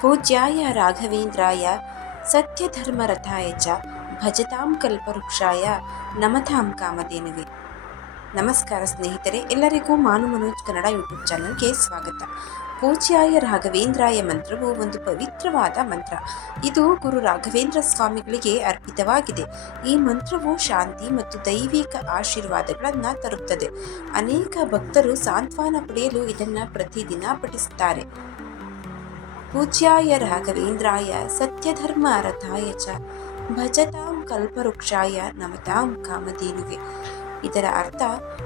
ಪೂಜ್ಯಾಯ ರಾಘವೇಂದ್ರಾಯ, ಸತ್ಯಧರ್ಮರಥಾಯ ಚ, ಭಜತಾಂ ಕಲ್ಪವೃಕ್ಷಾಯ, ನಮತಾಂ ಕಾಮಧೇನುವೆ. ನಮಸ್ಕಾರ ಸ್ನೇಹಿತರೆ, ಎಲ್ಲರಿಗೂ ಮಾನು ಮನೋಜ್ ಕನ್ನಡ ಯೂಟ್ಯೂಬ್ ಚಾನಲ್ಗೆ ಸ್ವಾಗತ. ಪೂಜ್ಯಾಯ ರಾಘವೇಂದ್ರಾಯ ಮಂತ್ರವು ಒಂದು ಪವಿತ್ರವಾದ ಮಂತ್ರ. ಇದು ಗುರು ರಾಘವೇಂದ್ರ ಸ್ವಾಮಿಗಳಿಗೆ ಅರ್ಪಿತವಾಗಿದೆ. ಈ ಮಂತ್ರವು ಶಾಂತಿ ಮತ್ತು ದೈವಿಕ ಆಶೀರ್ವಾದಗಳನ್ನು ತರುತ್ತದೆ. ಅನೇಕ ಭಕ್ತರು ಸಾಂತ್ವನ ಪಡೆಯಲು ಇದನ್ನು ಪ್ರತಿದಿನ ಪಠಿಸುತ್ತಾರೆ ಪೂಜ್ಯಾಯ ರಾಘವೇಂದ್ರಾಯ ಸತ್ಯಧರ್ಮ ರಥಾಯ ಚ ಭಜತಾಂ ಕಲ್ಪವೃಕ್ಷಾಯ ನಮತಾಂ ಕಾಮಧೇನುವೆ. ಇದರ ಅರ್ಥ,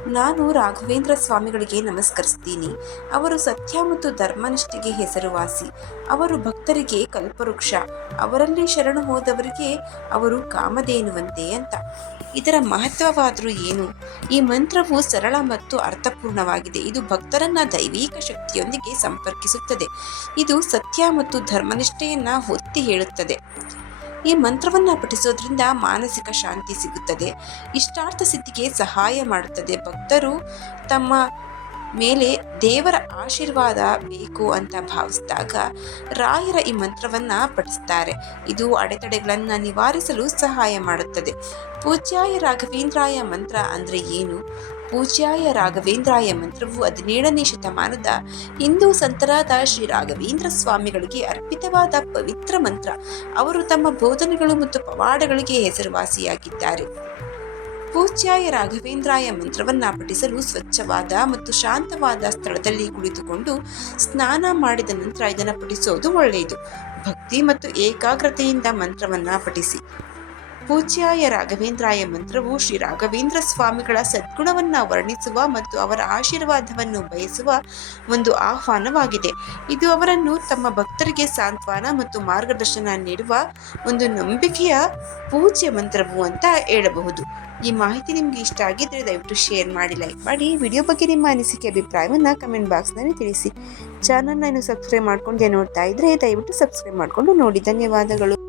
ನಾನು ರಾಘವೇಂದ್ರ ಸ್ವಾಮಿಗಳಿಗೆ ನಮಸ್ಕರಿಸ್ತೀನಿ. ಅವರು ಸತ್ಯ ಮತ್ತು ಧರ್ಮನಿಷ್ಠೆಗೆ ಹೆಸರುವಾಸಿ. ಅವರು ಭಕ್ತರಿಗೆ ಕಲ್ಪವೃಕ್ಷ. ಅವರಲ್ಲಿ ಶರಣು ಹೋದವರಿಗೆ ಅವರು ಕಾಮಧೇನುವಂತೆ ಅಂತ. ಇದರ ಮಹತ್ವವಾದರೂ ಏನು? ಈ ಮಂತ್ರವು ಸರಳ ಮತ್ತು ಅರ್ಥಪೂರ್ಣವಾಗಿದೆ. ಇದು ಭಕ್ತರನ್ನ ದೈವಿಕ ಶಕ್ತಿಯೊಂದಿಗೆ ಸಂಪರ್ಕಿಸುತ್ತದೆ. ಇದು ಸತ್ಯ ಮತ್ತು ಧರ್ಮನಿಷ್ಠೆಯನ್ನ ಒತ್ತಿ ಹೇಳುತ್ತದೆ. ಈ ಮಂತ್ರವನ್ನು ಪಠಿಸೋದ್ರಿಂದ ಮಾನಸಿಕ ಶಾಂತಿ ಸಿಗುತ್ತದೆ. ಇಷ್ಟಾರ್ಥ ಸಿದ್ಧಿಗೆ ಸಹಾಯ ಮಾಡುತ್ತದೆ. ಭಕ್ತರು ತಮ್ಮ ಮೇಲೆ ದೇವರ ಆಶೀರ್ವಾದ ಬೇಕು ಅಂತ ಭಾವಿಸಿದಾಗ ರಾಯರ ಈ ಮಂತ್ರವನ್ನು ಪಠಿಸ್ತಾರೆ. ಇದು ಅಡೆತಡೆಗಳನ್ನು ನಿವಾರಿಸಲು ಸಹಾಯ ಮಾಡುತ್ತದೆ. ಪೂಜ್ಯಾಯ ರಾಘವೇಂದ್ರಾಯ ಮಂತ್ರ ಅಂದರೆ ಏನು? ಪೂಜ್ಯಾಯ ರಾಘವೇಂದ್ರಾಯ ಮಂತ್ರವು ಹದಿನೇಳನೇ ಶತಮಾನದ ಹಿಂದೂ ಸಂತರಾದ ಶ್ರೀ ರಾಘವೇಂದ್ರ ಸ್ವಾಮಿಗಳಿಗೆ ಅರ್ಪಿತವಾದ ಪವಿತ್ರ ಮಂತ್ರ. ಅವರು ತಮ್ಮ ಬೋಧನೆಗಳು ಮತ್ತು ಪವಾಡಗಳಿಗೆ ಹೆಸರುವಾಸಿಯಾಗಿದ್ದಾರೆ. ಪೂಜ್ಯಾಯ ರಾಘವೇಂದ್ರಾಯ ಮಂತ್ರವನ್ನ ಪಠಿಸಲು ಸ್ವಚ್ಛವಾದ ಮತ್ತು ಶಾಂತವಾದ ಸ್ಥಳದಲ್ಲಿ ಕುಳಿತುಕೊಂಡು ಸ್ನಾನ ಮಾಡಿದ ನಂತರ ಇದನ್ನು ಪಠಿಸೋದು ಒಳ್ಳೆಯದು. ಭಕ್ತಿ ಮತ್ತು ಏಕಾಗ್ರತೆಯಿಂದ ಮಂತ್ರವನ್ನ ಪಠಿಸಿ. ಪೂಜ್ಯಾಯ ರಾಘವೇಂದ್ರಾಯ ಮಂತ್ರವು ಶ್ರೀ ರಾಘವೇಂದ್ರ ಸ್ವಾಮಿಗಳ ಸದ್ಗುಣವನ್ನ ವರ್ಣಿಸುವ ಮತ್ತು ಅವರ ಆಶೀರ್ವಾದವನ್ನು ಬಯಸುವ ಒಂದು ಆಹ್ವಾನವಾಗಿದೆ. ಇದು ಅವರನ್ನು ತಮ್ಮ ಭಕ್ತರಿಗೆ ಸಾಂತ್ವನ ಮತ್ತು ಮಾರ್ಗದರ್ಶನ ನೀಡುವ ಒಂದು ನಂಬಿಕೆಯ ಪೂಜ್ಯ ಮಂತ್ರವು ಅಂತ ಹೇಳಬಹುದು. ಈ ಮಾಹಿತಿ ನಿಮಗೆ ಇಷ್ಟ ಆಗಿದ್ರೆ ದಯವಿಟ್ಟು ಶೇರ್ ಮಾಡಿ, ಲೈಕ್ ಮಾಡಿ. ವಿಡಿಯೋ ಬಗ್ಗೆ ನಿಮ್ಮ ಅನಿಸಿಕೆ, ಅಭಿಪ್ರಾಯವನ್ನು ಕಮೆಂಟ್ ಬಾಕ್ಸ್ನಲ್ಲಿ ತಿಳಿಸಿ. ಚಾನಲ್ನ ಇನ್ನು ಸಬ್ಸ್ಕ್ರೈಬ್ ಮಾಡ್ಕೊಂಡು ನೋಡ್ತಾ ಇದ್ರೆ ದಯವಿಟ್ಟು ಸಬ್ಸ್ಕ್ರೈಬ್ ಮಾಡಿಕೊಂಡು ನೋಡಿ. ಧನ್ಯವಾದಗಳು.